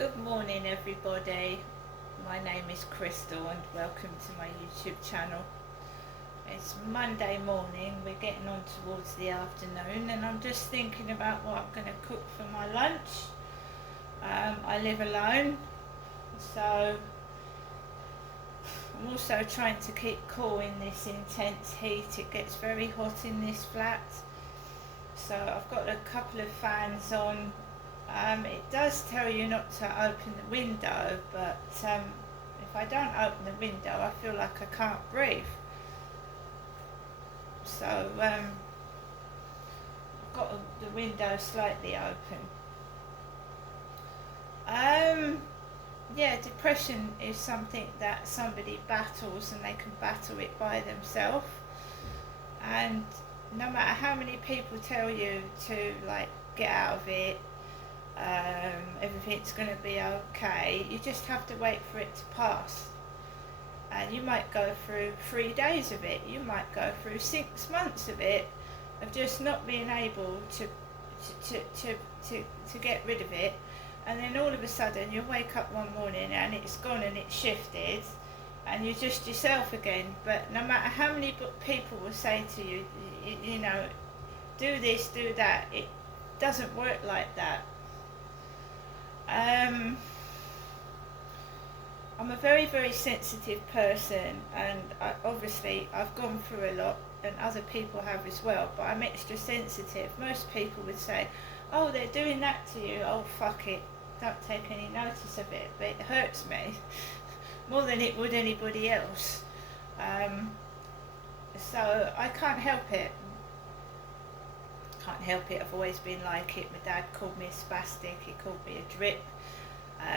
Good morning, everybody. My name is Crystal, and welcome to my YouTube channel. It's Monday morning, we're getting on towards the afternoon, and I'm just thinking about what I'm going to cook for my lunch. I live alone, so I'm also trying to keep cool in this intense heat. It gets very hot in this flat, so I've got a couple of fans on. It does tell you not to open the window, but if I don't open the window, I feel like I can't breathe. So I've got the window slightly open. Yeah, depression is something that somebody battles, and they can battle it by themselves. And no matter how many people tell you to get out of it, everything's going to be okay, you just have to wait for it to pass. And you might go through 3 days of it, you might go through 6 months of it, of just not being able to get rid of it, and then all of a sudden you wake up one morning and it's gone and it's shifted and you're just yourself again. But no matter how many people will say to you, you know, do this, do that, it doesn't work like that. I'm a very, very sensitive person, and I've gone through a lot, and other people have as well, but I'm extra sensitive. Most people would say, oh, they're doing that to you, oh fuck it, don't take any notice of it, but it hurts me more than it would anybody else. So I can't help it. I've always been like it. My dad called me a spastic, he called me a drip.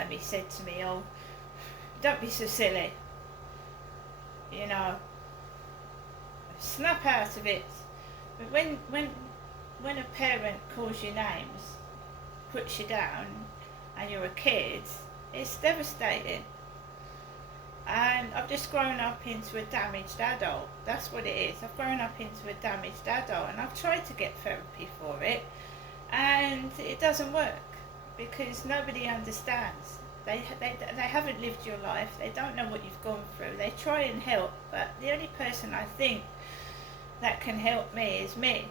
He said to me, oh, don't be so silly, you know, snap out of it. But when a parent calls you names, puts you down, and you're a kid, it's devastating. And I've just grown up into a damaged adult. That's what it is. I've grown up into a damaged adult, and I've tried to get therapy for it, and it doesn't work because nobody understands. They haven't lived your life. They don't know what you've gone through. They try and help, but the only person I think that can help me is me.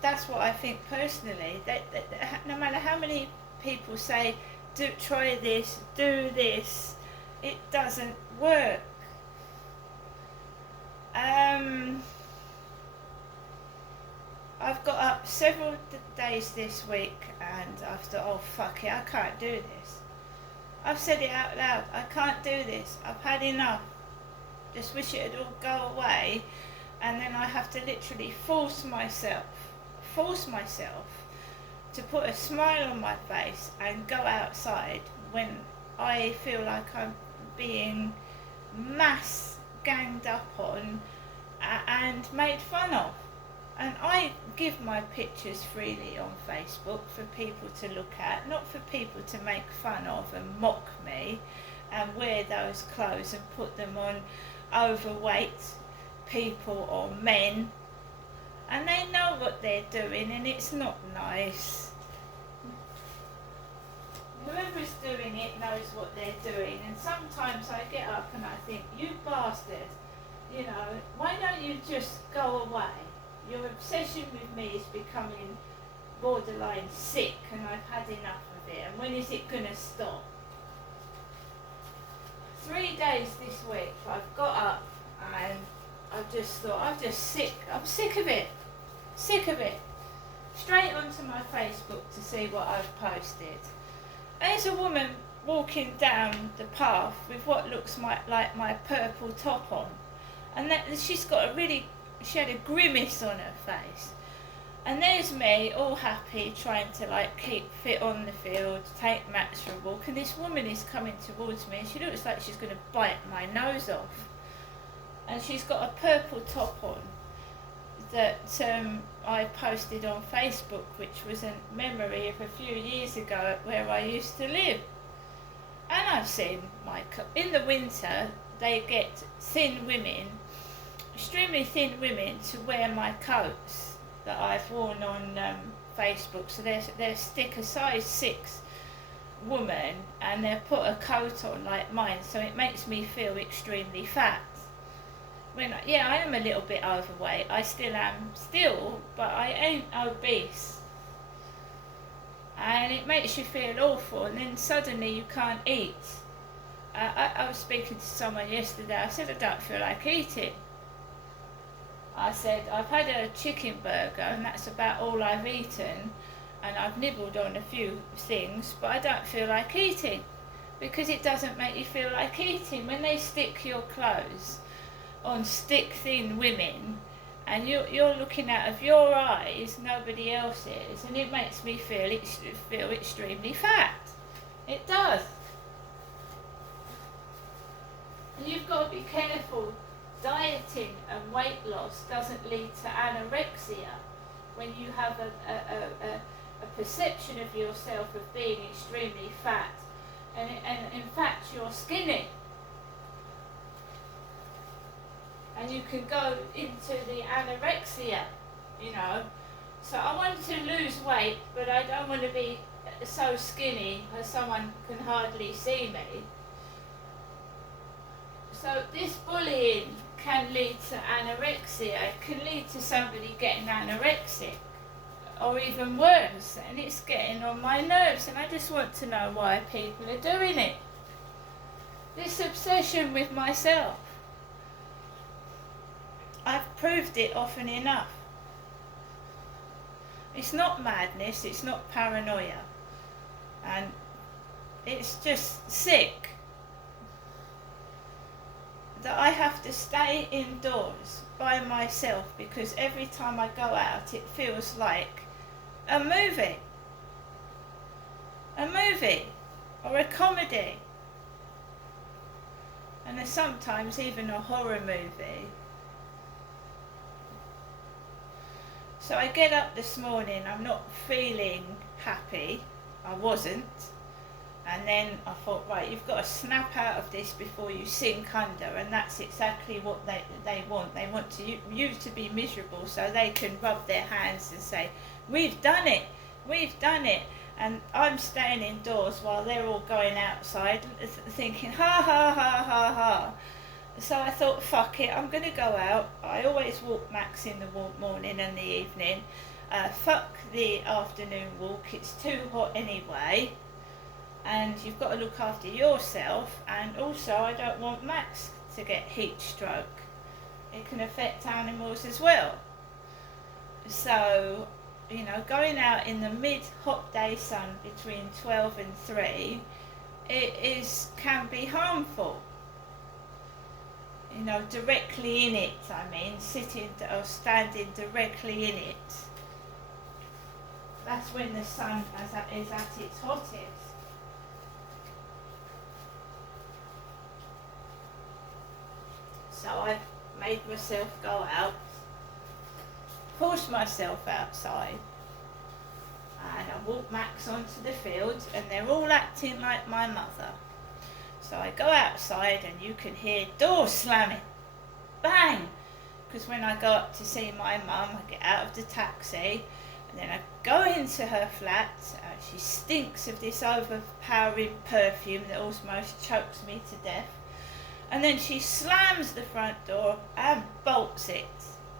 That's what I think personally. No matter how many people say, try this, do this, it doesn't work. I've got up several days this week and I've thought, oh fuck it, I can't do this. I've said it out loud, I can't do this, I've had enough. Just wish it would all go away, and then I have to literally force myself to put a smile on my face and go outside when I feel like I'm being mass ganged up on and made fun of. And I give my pictures freely on Facebook for people to look at, not for people to make fun of and mock me and wear those clothes and put them on overweight people or men. And they know what they're doing, and it's not nice. Whoever's doing it knows what they're doing, and sometimes I get up and I think, you bastard, you know, why don't you just go away? Your obsession with me is becoming borderline sick, and I've had enough of it, and when is it going to stop? 3 days this week I've got up and I've just thought, I'm sick of it. Straight onto my Facebook to see what I've posted. And there's a woman walking down the path with what looks like my purple top on. And she had a grimace on her face. And there's me, all happy, trying to keep fit on the field, take Max for a walk. And this woman is coming towards me, and she looks like she's going to bite my nose off. And she's got a purple top on that I posted on Facebook, which was a memory of a few years ago where I used to live. And I've seen in the winter they get thin women, extremely thin women, to wear my coats that I've worn on Facebook, so they stick a size 6 woman and they put a coat on like mine, so it makes me feel extremely fat. I am a little bit overweight. I still am, but I ain't obese. And it makes you feel awful, and then suddenly you can't eat. I was speaking to someone yesterday. I said I don't feel like eating. I said I've had a chicken burger and that's about all I've eaten, and I've nibbled on a few things, but I don't feel like eating, because it doesn't make you feel like eating. When they stick your clothes on stick thin women and you're looking out of your eyes, nobody else's, and it makes me feel extremely fat. It does. And you've got to be careful. Dieting and weight loss doesn't lead to anorexia when you have a perception of yourself of being extremely fat, and in fact you're skinny. And you can go into the anorexia, So I want to lose weight, but I don't want to be so skinny that someone can hardly see me. So this bullying can lead to anorexia. It can lead to somebody getting anorexic, or even worse, and it's getting on my nerves, and I just want to know why people are doing it. This obsession with myself. I've proved it often enough. It's not madness, it's not paranoia, and it's just sick that I have to stay indoors by myself, because every time I go out it feels like a movie or a comedy, and there's sometimes even a horror movie. So I get up this morning, I'm not feeling happy, I wasn't, and then I thought, right, you've got to snap out of this before you sink under, and that's exactly what they want. They want you to be miserable so they can rub their hands and say, we've done it, and I'm staying indoors while they're all going outside thinking, ha ha ha ha ha. So I thought, fuck it, I'm going to go out. I always walk Max in the morning and the evening. Fuck the afternoon walk, it's too hot anyway. And you've got to look after yourself, and also I don't want Max to get heat stroke. It can affect animals as well. So, going out in the mid-hot day sun between 12 and 3, can be harmful. Directly in it, sitting or standing directly in it. That's when the sun is at its hottest. So I've made myself go out, forced myself outside, and I walk Max onto the field, and they're all acting like my mother. So I go outside and you can hear doors slamming, bang, because when I go up to see my mum, I get out of the taxi and then I go into her flat. She stinks of this overpowering perfume that almost chokes me to death, and then she slams the front door and bolts it,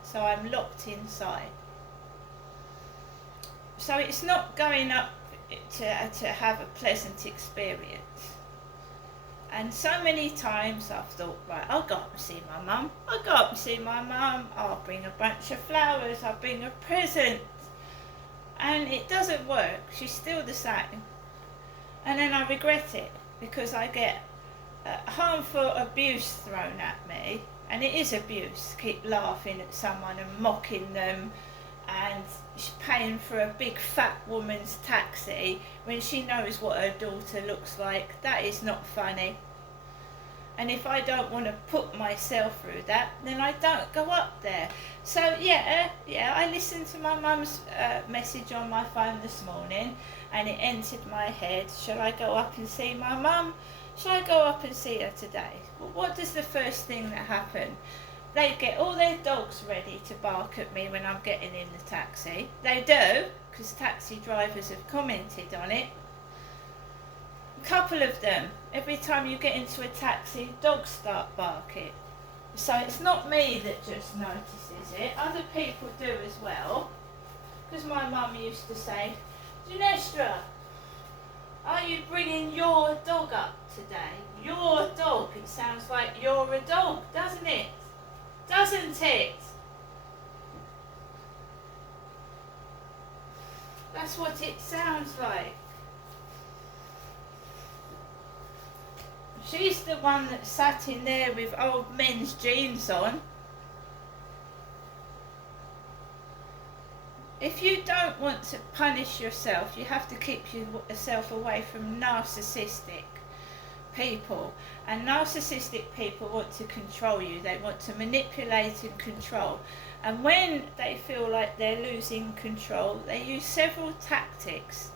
so I'm locked inside. So it's not going up to have a pleasant experience. And so many times I've thought, right, I'll go up and see my mum. I'll bring a bunch of flowers, I'll bring a present. And it doesn't work. She's still the same. And then I regret it, because I get harmful abuse thrown at me. And it is abuse. Keep laughing at someone and mocking them, and she's paying for a big fat woman's taxi when she knows what her daughter looks like. That is not funny. And if I don't want to put myself through that, then I don't go up there. So I listened to my mum's message on my phone this morning, and it entered my head, shall I go up and see my mum? Shall I go up and see her today? Well, what does the first thing that happen? They get all their dogs ready to bark at me when I'm getting in the taxi. They do, because taxi drivers have commented on it. A couple of them, every time you get into a taxi, dogs start barking. So it's not me that just notices it, other people do as well. Because my mum used to say, Ginestra, are you bringing your dog up today? Your dog. It sounds like you're a dog, doesn't it? Doesn't it? That's what it sounds like. She's the one that sat in there with old men's jeans on. If you don't want to punish yourself, you have to keep yourself away from narcissistic people. And narcissistic people want to control you. They want to manipulate and control. And when they feel like they're losing control, they use several tactics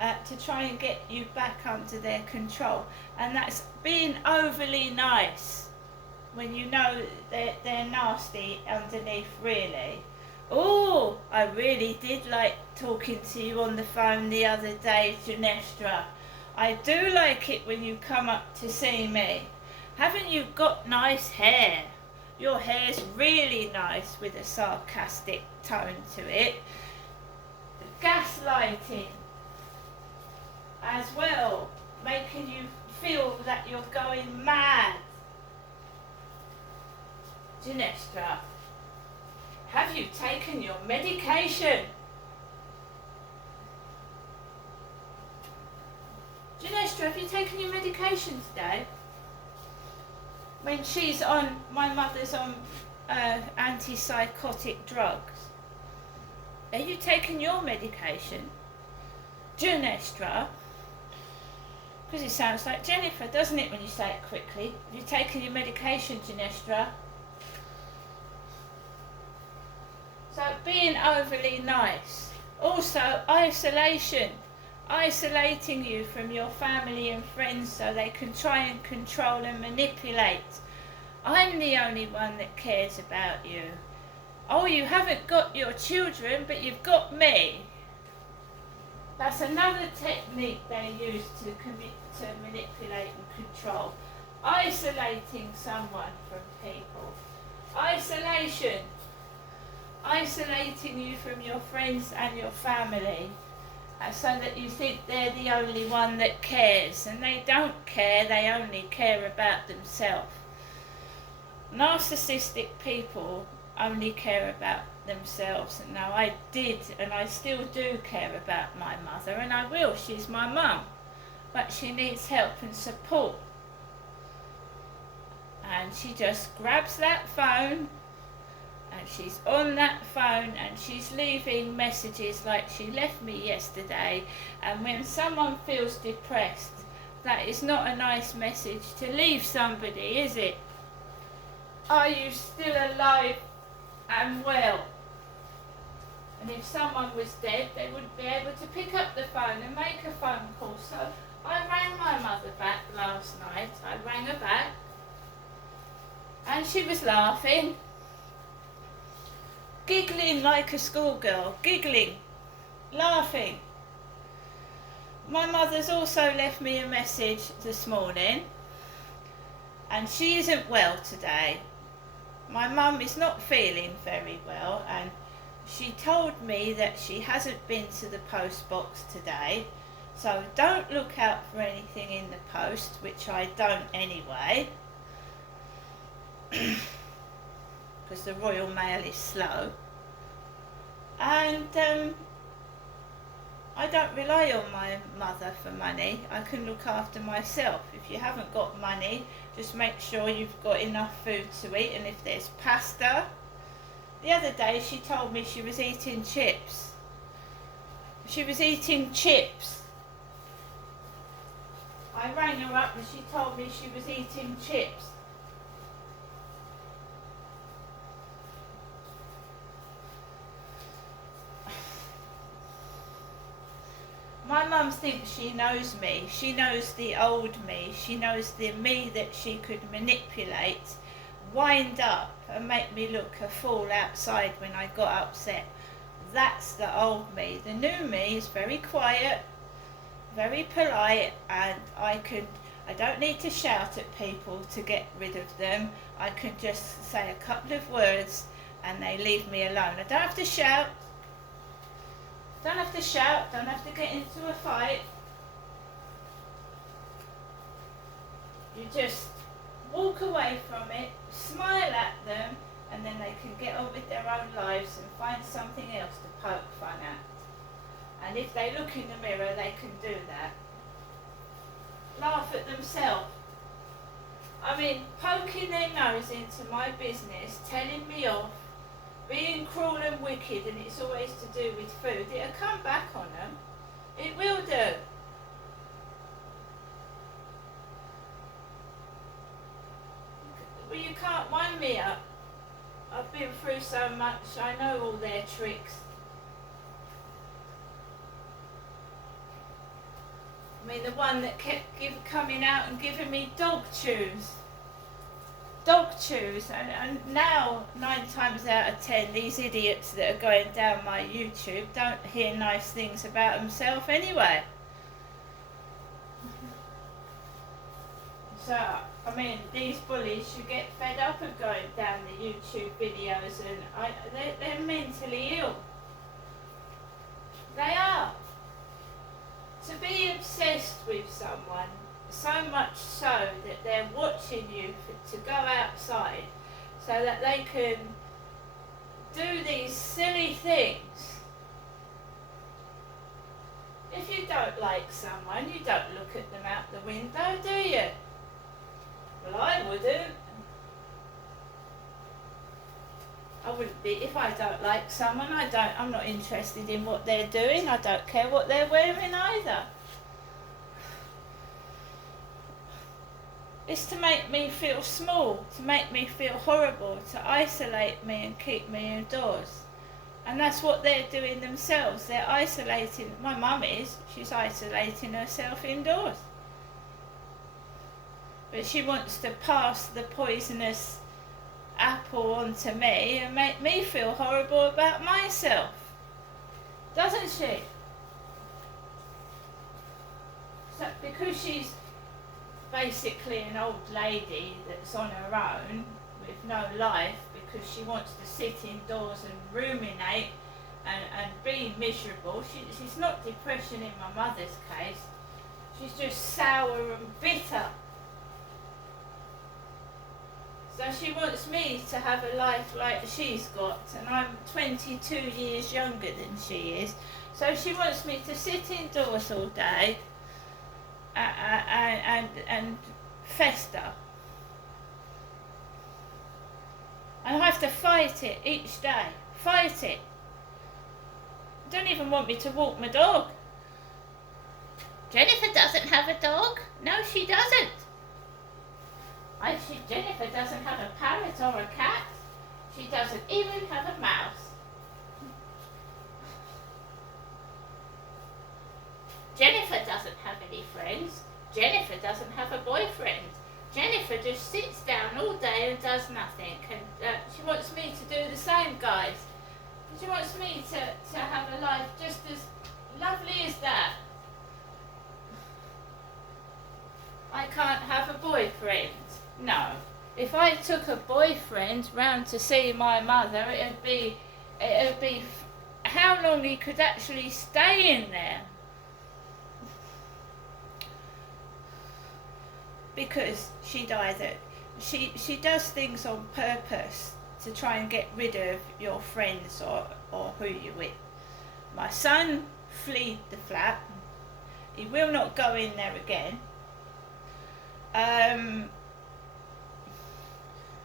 to try and get you back under their control. And that's being overly nice when you know they're nasty underneath, really. Oh, I really did like talking to you on the phone the other day, Ginestra. I do like it when you come up to see me. Haven't you got nice hair? Your hair's really nice, with a sarcastic tone to it. Gaslighting as well, making you feel that you're going mad. Ginestra, have you taken your medication? Ginestra, have you taken your medication today? When she's on, my mother's on antipsychotic drugs. Are you taking your medication? Ginestra? Because it sounds like Jennifer, doesn't it, when you say it quickly? Have you taken your medication, Ginestra? So being overly nice. Also, isolation. Isolating you from your family and friends so they can try and control and manipulate. I'm the only one that cares about you. Oh, you haven't got your children, but you've got me. That's another technique they use to manipulate and control. Isolating someone from people. Isolation. Isolating you from your friends and your family, so that you think they're the only one that cares, and they don't care, they only care about themselves. Narcissistic people only care about themselves, and now I did and I still do care about my mother, and I will. She's my mum, but she needs help and support, and she just grabs that phone and she's on that phone and she's leaving messages like she left me yesterday. And when someone feels depressed, that is not a nice message to leave somebody, is it? Are you still alive and well? And if someone was dead, they wouldn't be able to pick up the phone and make a phone call. So I rang my mother back last night. I rang her back and she was laughing, giggling like a schoolgirl, giggling, laughing. My mother's also left me a message this morning, and she isn't well today. My mum is not feeling very well, and she told me that she hasn't been to the post box today, so don't look out for anything in the post, which I don't anyway, because the Royal Mail is slow. And I don't rely on my mother for money. I can look after myself. If you haven't got money, just make sure you've got enough food to eat. And if there's pasta, the other day she told me she was eating chips. She was eating chips. I rang her up and she told me she was eating chips. My mum thinks she knows me. She knows the old me. She knows the me that she could manipulate, wind up and make me look a fool outside when I got upset. that's the old me. The new me is very quiet, very polite, and I don't need to shout at people to get rid of them. I can just say a couple of words and they leave me alone. I don't have to shout. Don't have to get into a fight. You just walk away from it, smile at them, and then they can get on with their own lives and find something else to poke fun at. And if they look in the mirror, they can do that. Laugh at themselves. I mean, poking their nose into my business, telling me off, being cruel and wicked, and it's always to do with food, it'll come back on them. It will do. Well, you can't wind me up. I've been through so much, I know all their tricks. I mean, the one that kept coming out and giving me dog chews. And now 9 times out of 10 these idiots that are going down my YouTube don't hear nice things about themselves anyway. So, I mean, these bullies should get fed up of going down the YouTube videos, and they're mentally ill. They are. To be obsessed with someone, so much so that they're watching you to go outside so that they can do these silly things. If you don't like someone, you don't look at them out the window, do you? Well, I wouldn't. I wouldn't be. If I don't like someone, I'm not interested in what they're doing. I don't care what they're wearing either. It's to make me feel small, to make me feel horrible, to isolate me and keep me indoors. And that's what they're doing themselves. They're isolating. My mum is. She's isolating herself indoors. But she wants to pass the poisonous apple onto me and make me feel horrible about myself. Doesn't she? So, because she's basically an old lady that's on her own with no life, because she wants to sit indoors and ruminate and be miserable. She's not depression in my mother's case. She's just sour and bitter. So she wants me to have a life like she's got, and I'm 22 years younger than she is. So she wants me to sit indoors all day and fester. And I have to fight it each day. Fight it. Don't even want me to walk my dog. Jennifer doesn't have a dog. No, she doesn't. Jennifer doesn't have a parrot or a cat. She doesn't even have a mouse. Jennifer doesn't have any friends. Jennifer doesn't have a boyfriend. Jennifer just sits down all day and does nothing. And she wants me to do the same, guys. She wants me to have a life just as lovely as that. I can't have a boyfriend. No. If I took a boyfriend round to see my mother, it'd be how long he could actually stay in there. Because she does things on purpose to try and get rid of your friends or who you're with. My son fled the flat. He will not go in there again.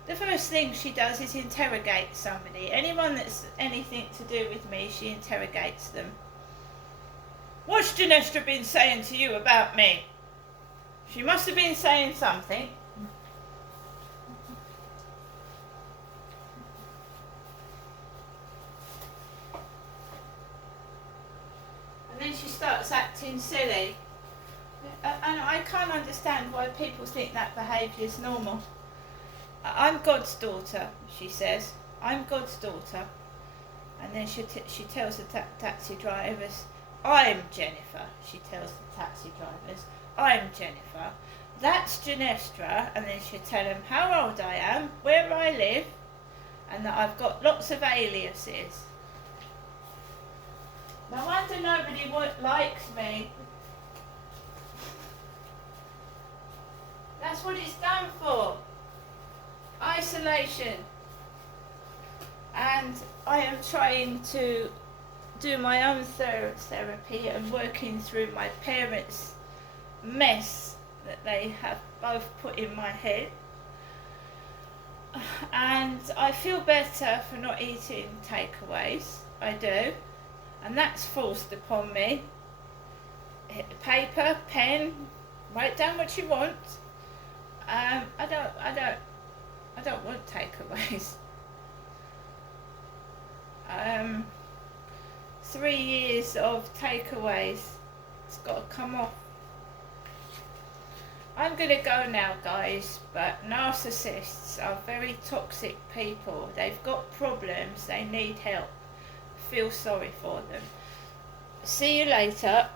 The first thing she does is interrogate somebody. Anyone that's anything to do with me, she interrogates them. What's Ginestra been saying to you about me? She must have been saying something. And then she starts acting silly. And I can't understand why people think that behaviour is normal. I'm God's daughter, she says. I'm God's daughter. And then she tells the taxi drivers, I'm Jennifer. She tells the taxi drivers, I'm Jennifer. That's Genestra. And then she'll tell them how old I am, where I live, and that I've got lots of aliases. No wonder nobody likes me. That's what it's done for. Isolation. And I am trying to do my own therapy and working through my parents' mess that they have both put in my head. And I feel better for not eating takeaways. I do. And that's forced upon me. Paper, pen, write down what you want. I don't want takeaways. 3 years of takeaways. It's got to come off. I'm going to go now, guys, but narcissists are very toxic people. They've got problems, they need help. Feel sorry for them. See you later.